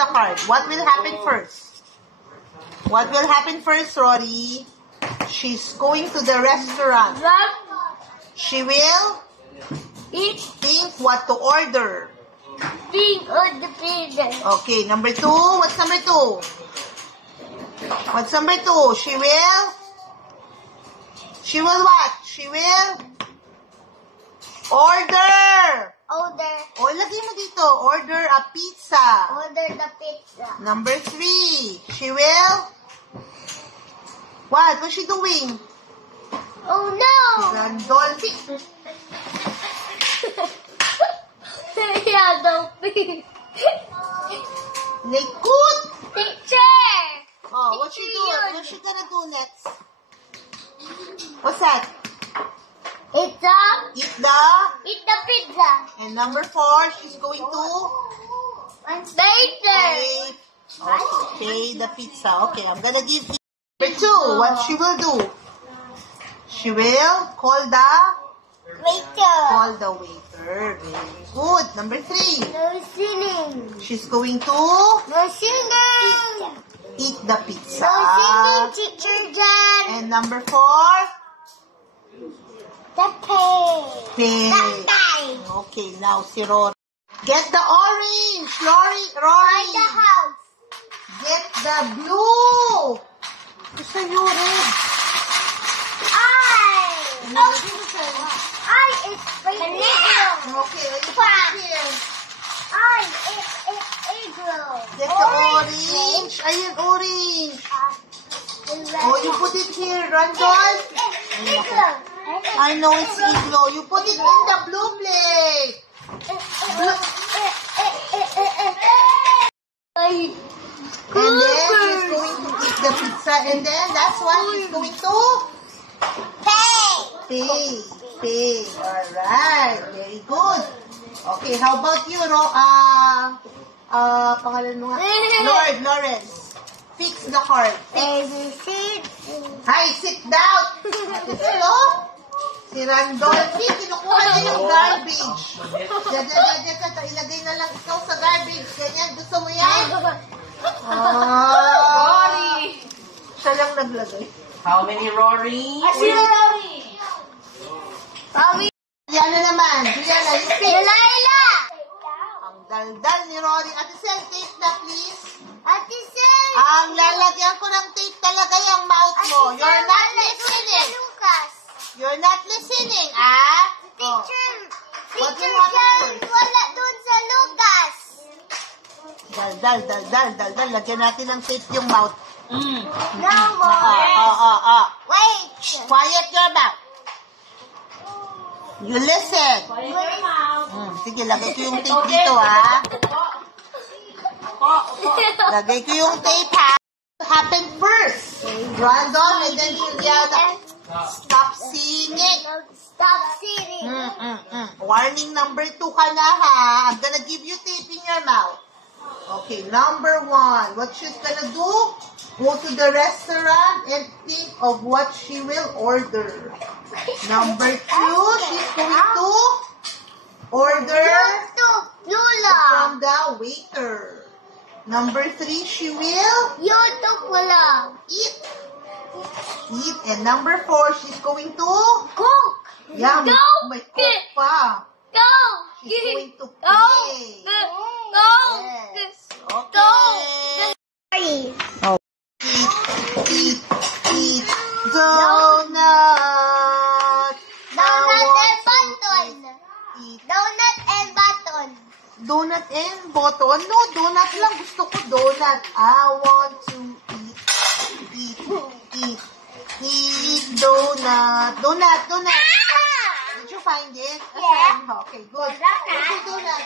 the card. What will happen first? What will happen first, Rory? She's going to the restaurant. She will think what to order. Okay, number 2. What's number 2? What's number 2? She will what? She will order. O, lagay mo dito. Order a pizza. Order the pizza. Number 3. She will what? What's she doing? Oh no! Randolphy. Yeah, don't be. Likod. Teacher! Oh, what's she doing? What's she gonna do next? What's that? Eat the pizza. And number 4, she's going to pay the pizza. Okay, I'm gonna give you number 2. What she will do? She will call the waiter. Very good. Number 3. No singing. She's going to No singing. eat the pizza. No singing, Teacher Jen. And number 4, The pay. time. Okay, now si Rory. Get the orange, Rory. Find the house. Get the blue. Gusto yung red. I is eagle. Okay, you put it here. It's eagle. Get the orange. Ayun, orange. Oh, you put it here, Randolph. Eagle. I know it's igloo. You put it in the blue plate. And then she's going to eat the pizza. And then that's what she's going to pay. Alright. Very good. Okay, how about you, pangalan mo nga? Lawrence. Fix the card. Hi, sit down. Hello? Si Randolphy, kinukuha niya yung garbage. Ilagay na lang ikaw sa garbage. Ganyan, gusto mo yan? Rory! Siya lang naglagay. How many Rory? Yan na naman. Juliana, you pick. Delilah! Ang daldal ni Rory. Ate Sel, tape na please. Ate Sel! Ang lalagyan ko ng tape talaga yung mouth mo. You're not listening. Lucas! You're not listening, ah? Oh. What will happen first? Wala dun sa Lucas! Dal. Lagyan natin ng tape yung mouth. No more! Wait! Quiet your mouth. You listen. Sige, lagay ko yung tape dito, ha? Lagay ko yung tape, ha? What happened first? Brandon and then Juliana. Stop singing. Stop singing! Warning number 2 ka na, ha? I'm gonna give you tape in your mouth. Okay, number 1. What she's gonna do? Go to the restaurant and think of what she will order. Number 2, she's going to order from the waiter. Number 3, she will eat. And number 4, she's going to Cook! yeah, Go! may cook pa. Go! She's going to Go! pay. Go! Yes. Go! Okay. Oh. Eat donut. Donut and button. Donut and button? No, donut lang. Gusto ko donut. I want to eat donut. Donut. Did you find it? Yeah. Okay, good. What's your donut?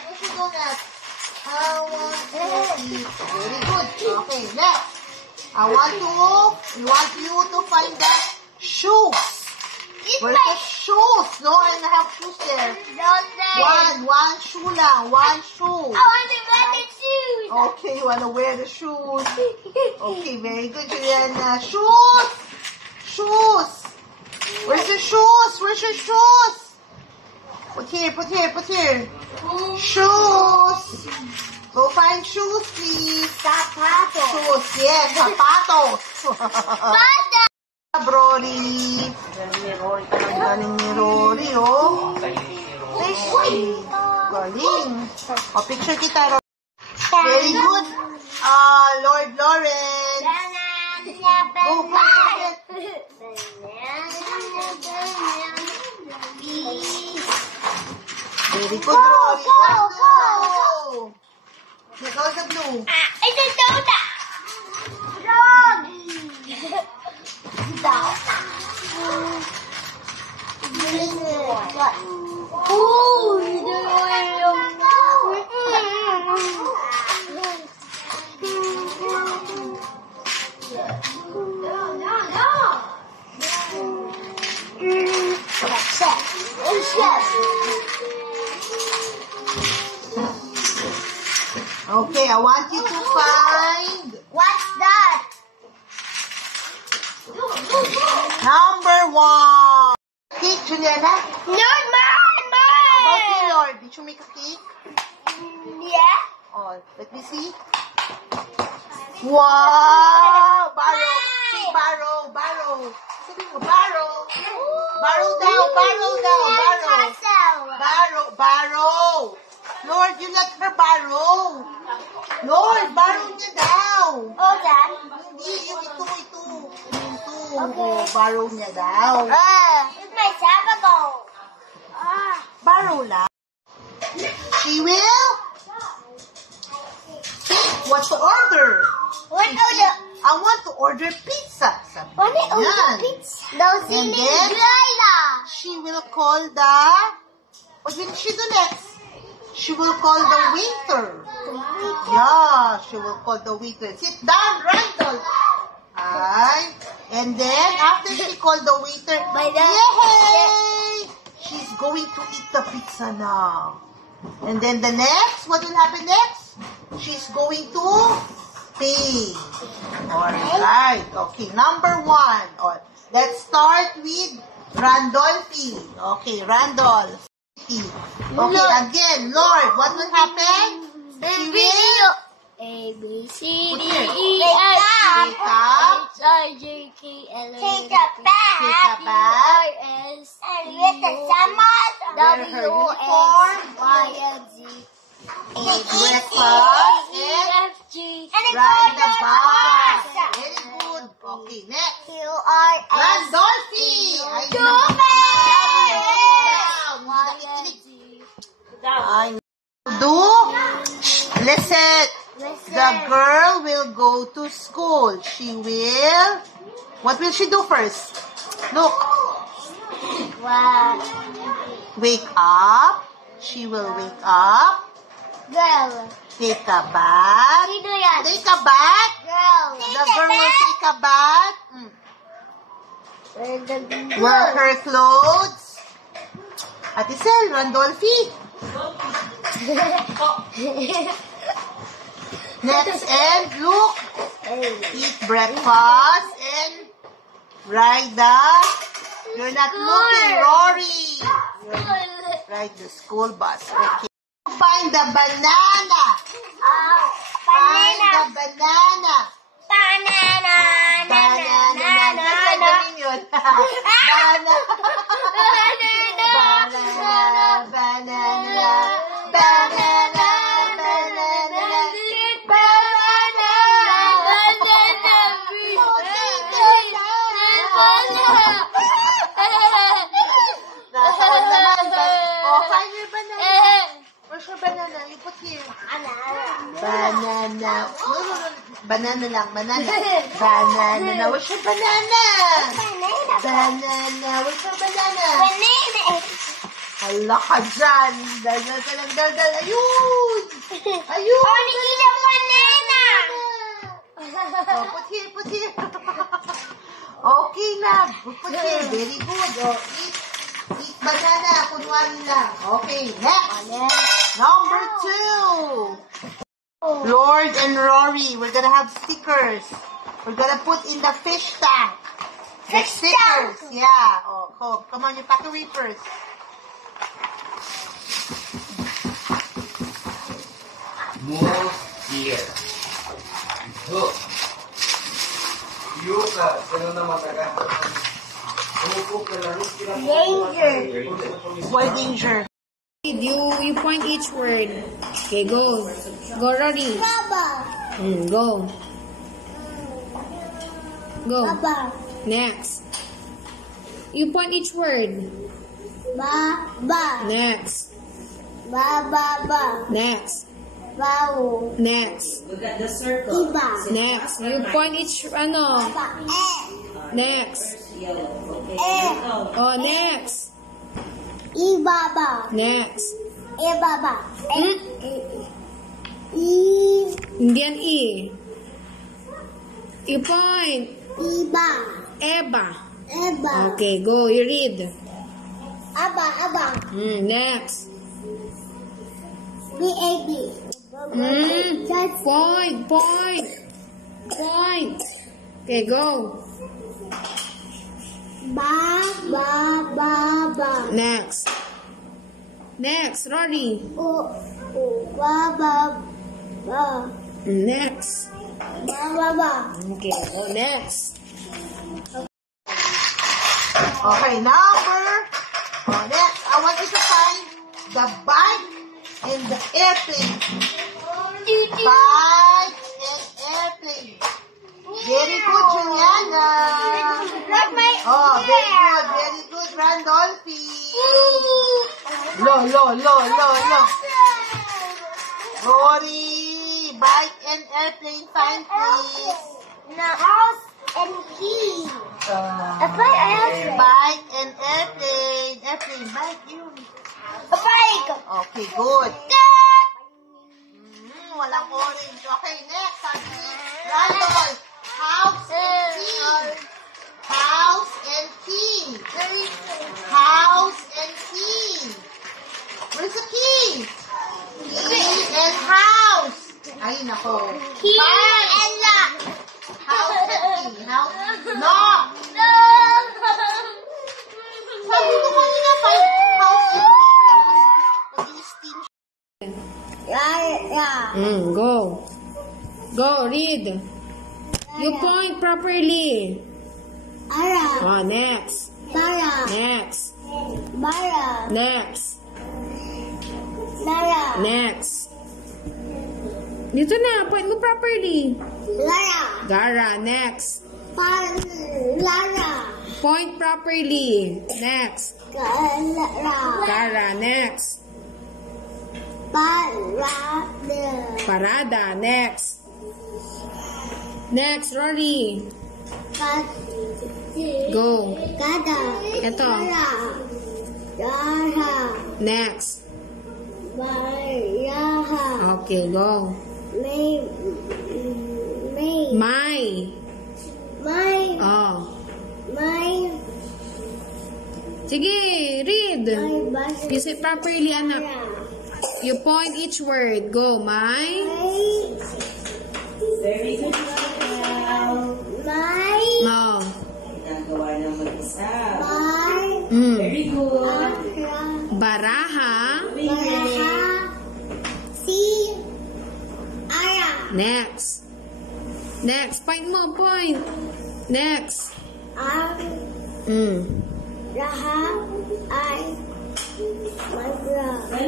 I want to eat. Very good. Okay, next. I want you to find the shoes. Where's the shoes? No, I don't have shoes there. One shoe lang. One shoe. I want to wear the shoes. Okay, you want to wear the shoes. Okay, very good, Juliana. Shoes. Where's the shoes? Where's your shoes? Put here. Shoes. Go find shoes, please. Zapatos. Shoes, yes. Zapatos. Zapatos. Rory. Galing ni Rory ka lang. Galing ni Rory, oh. Galing si Rory. Galing. O, picture kita, Rory. Very good. Lord Lawrence. Go, go, go. Very good, Rory. Go. Check out the blue. It's a donut. Doggy. Donut. Ooh, Okay, I want you to find what's that? number 1. Cake, Juliana. No, About you, mine. Lord. Did you make a cake? Yeah. Oh, let me see. Wow! Barrow. See, barrow, barrow. Sabi mo, barrow. Barrow daw, barrow daw, barrow. Barrow, barrow. Lord, you let her borrow. Lord, borrow niya daw. Oh, that. Hindi, yung ito. Okay. Borrow niya daw. It's my sabago. Borrow lang. She will pick what to order. What order? I want to order pizza. Sabi What niya. order pizza? Those And in then- Lila. She will call the... What will she do next? She will call the waiter. Yeah, she will call the waiter. Sit down, Randall. Alright. And then, after she called the waiter, yay! She's going to eat the pizza now. And then the next, what will happen next? She's going to pay. Alright. Okay, number 1. Let's start with Randolphy. Okay, Randolph. Okay, again, Lord, what will happen? She will A, B, C, D, Put E, here. F, G, Wake up. H, I, J, K, L, M, Take N, a bath. R, S, And with the summer, wear her W, uniform. X, Y, and Z, Eat breakfast E, and F, G, ride the bus. Very good. Okay, next. Q, R, S, Randolphy. Ay, Two, naman. Y, and Z. I do. Listen. The girl will go to school. She will. What will she do first? Look. Wow. Wake up. She will wake up. Girl. Take a bath. Sino yan? Take a bath. Girl. The girl will take a bath. Wear her clothes. Ate Sel, Randolphy. Next and look. Eat breakfast and ride the... You're not looking, Rory. Ride the school bus. Okay. Find the banana. Find the banana. Banana. Banana. Gawin yun. Banana. Banana. Banana. Banana. Nasaan naman? Oh, find your banana. Where's your banana? You put here. Banana. No. Banana lang. Banana. Banana. Where's your banana? Banana. Where's your banana? Hala ka dyan. Daldal ka lang, daldal. Ayun! Ayun! Oh, put here. Okay na. Put here. Very good. Oh, eat banana. Kunwari lang. Okay, next. Number 2. Lord and Rory, we're gonna have stickers. We're gonna put in the fish tank. The stickers. Yeah. Oh, come on, you pack away first. Move here. Go. Yuka, sino na mataga? Umupo ka lang. Danger. Why danger? You point each word. Okay, go. Go, Rory. Baba. Go. Go. Baba. Next. You point each word. Baba. Next. Baba. Next. Bau. Next. Look at the circle. Iba. Next. You point each, ano. Baba. Next. Yellow. Okay. Eh. Go. Oh, next. Ibaba. Next. Ibaba. Hmm? I. Hindi yan E. You point. Iba. Eba. Eba. Okay, go. You read. Aba. Next. B-A-B. Just Point. Okay, go. ba. Next, Rory. Ba. Next. Ba. Okay, go next. Okay, next, I want you to find the bike and the airplane. Bike and airplane. Very good, Juliana. Oh, very good, Randolphy. Lo. Rory, bike and airplane, find please. The house and key. A bike. Bike and airplane. Airplane, bike, you. A bike. Okay, good. Walang orange. Okay, next. Randall, house and key. House and key. House and key. Where's the key? Key and house. Ay, nako. Key and lock. House and key. House. No. Sabi ko kanina pa house and key. Tapos, mag-steam. Yeah. Go. Go, read. You point properly. Ara. Oh, next. Bara. Next. Bara. Next. Lara. Next. Dito na, point mo properly. Lara. Gara, next. Lara. Point properly. Next. Lara. Gara, next. Parada. Parada, next. Next, Rory. Go. Kada. Ito. Lara. Next. Baraha. Okay, go. May. Oh. May. Sige, read. May bus. You say properly, anak. You point each word. Go, my. Very good, Michael. May. Oh. Ginagawa ng mag-isa. Very good. Baraha. Baraha. Si. Ara. Next. Next. Point mo, point. Next. Raha. Ay.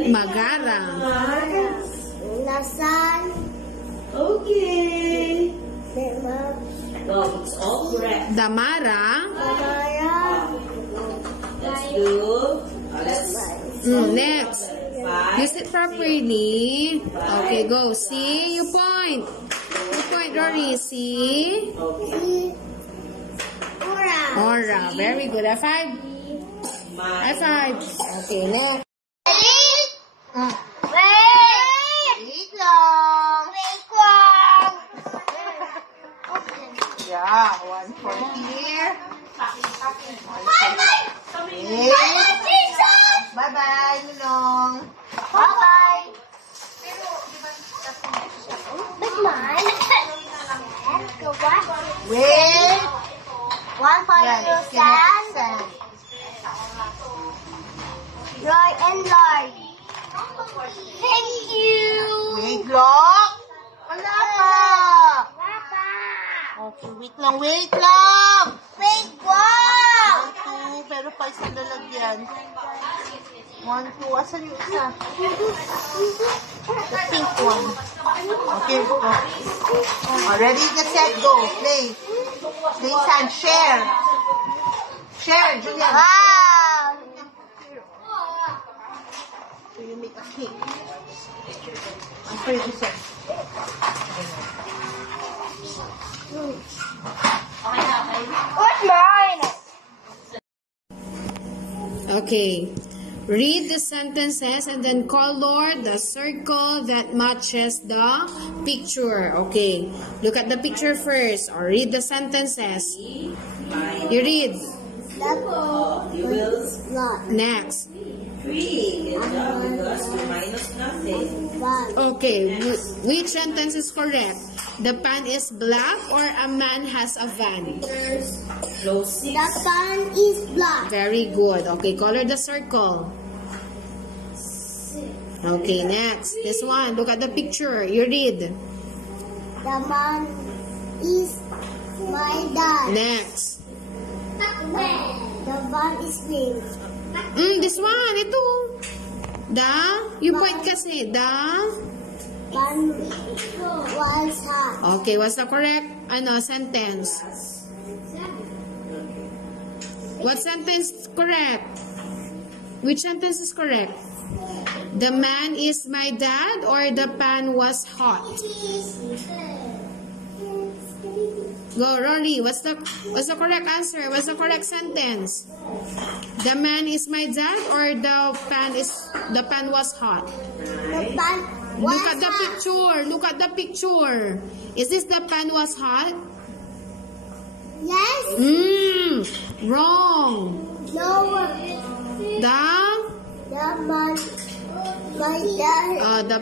Magara. Nasan. Okay. No, it's all correct. Damara. Amara. Let's do. Let's Next. five. You sit properly. Okay, go. See, you point. You point, Rory. See. Okay. Ora. Aura. Very good. High five. High five. Okay, next. Wait lang. Yeah, one for here. Bye-bye, Nulong. Bye-bye. That's mine. Go back. Wait. One for Yan, you, it's kinetic Sam. sand. Roy and Lori. Thank you. Wait lang. Wala pa. Papa. Okay, wait lang. Wait, wow. 1, 2, pero pa isang lalagyan. 1, 2, asan yung isa? The pink one. Okay, go. Ready, get set, go. Play. Play sand, share. Share, Julian. Wow. So you make a cake. I'm pretty sure. What's mine? Okay. Read the sentences and then color the circle that matches the picture. Okay. Look at the picture first or read the sentences. You read. You will Next. 3 because you minus nothing. Okay. Which sentence is correct? The pan is black or a man has a van? Close 6. The sun is black. Very good. Okay, color the circle. Okay, next. This one. Look at the picture. You read. The man is my dad. Next. The van is pink. This one. Ito. You point kasi. Van was hot. Okay, what's the correct sentence? What sentence correct? Which sentence is correct? The man is my dad or the pan was hot? Go, Rory. What's the correct answer? What's the correct sentence? The man is my dad or the pan was hot? The van was Look at the hot. picture. Look at the picture. Is this the pan was hot? Yes. Wrong. No. The man. My dad.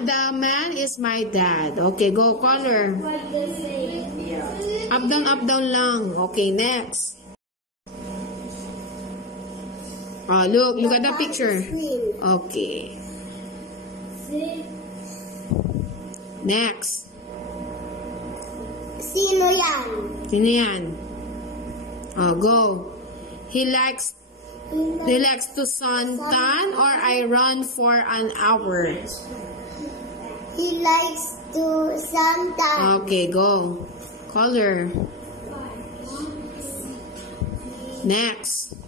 The man is my dad. Okay, go color. Up down lang. Okay, next. Look at the picture. Okay. Next. Sino yan? Sino yan? Go. He likes to suntan or I run for an hour. He likes to suntan. Okay, go. Color. Next.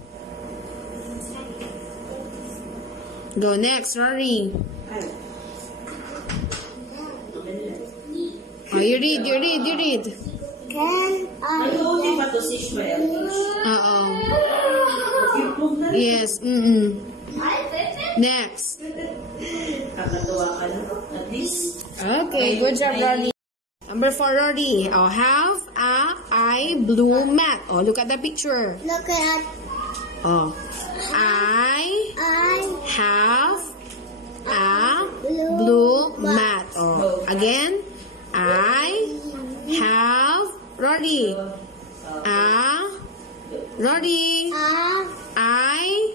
Go next, Rory. You read. Can I Only ba to si Shmuel? Yes, Next. Kakatuwa ka na. At least, Okay, good job, Rory. Number 4, Rory. Have a blue mat. Look at the picture. look at I have a blue blue mat. Again. I have Rory. Rory. I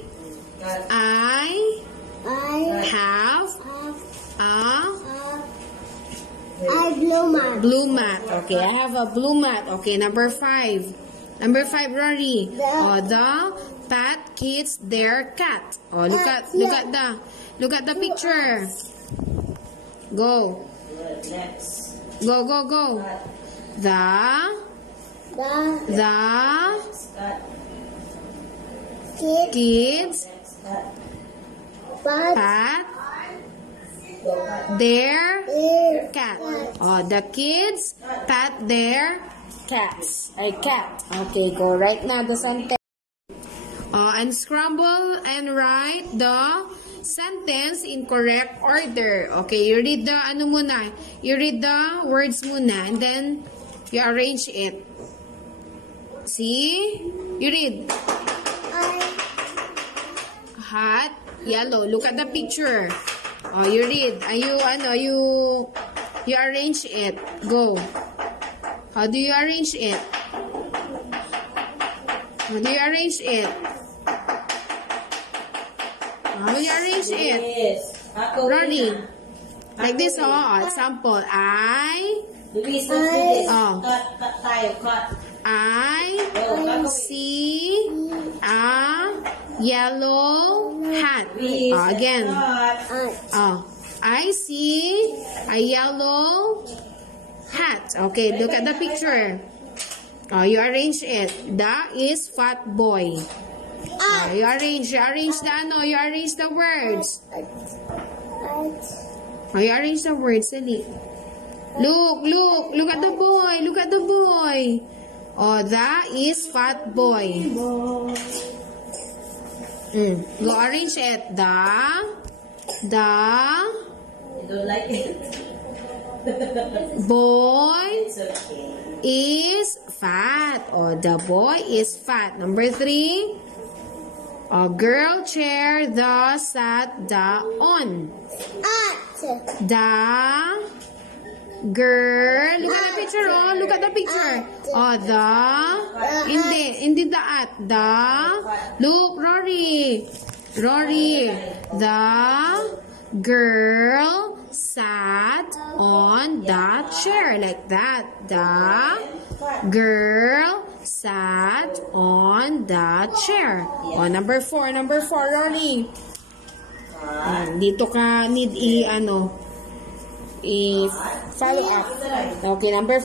have a blue man. blue mat. Okay, I have a blue mat. Okay, number 5. Number 5, Rory. The fat kids their cat. Look at the picture. Go. next. Go. The kids pat their cat. The kids pat their cats. A cat. Okay, go right now the sentence. And scramble and write the sentence in correct order. Okay, you read the You read the words muna and then you arrange it. See? You read. Hot, yellow. Look at the picture. You read. You arrange it. Go. How do you arrange it? How do you arrange it? How do you arrange it? Yes. Ako Ronnie. Like this, example, Luis, let's do this. Oh. Cut tayo, cut. I see a yellow hat. Luis, Again. cut. I see a yellow hat. Okay, look at the picture. You arrange it. That is fat boy. You arrange the words. You arrange the words, Dali. Look at the boy. Look at the boy. That is fat boy. You arrange it. You don't like it? Boy It's okay. is fat. The boy is fat. Number 3. A girl chair the sat the on. The girl. Look at the picture. Look at the picture. Hindi the at. Look, Rory. The girl sat on the chair like that. The girl sat on the chair. Number 4, Rory. Dito ka need i-follow up. Okay, number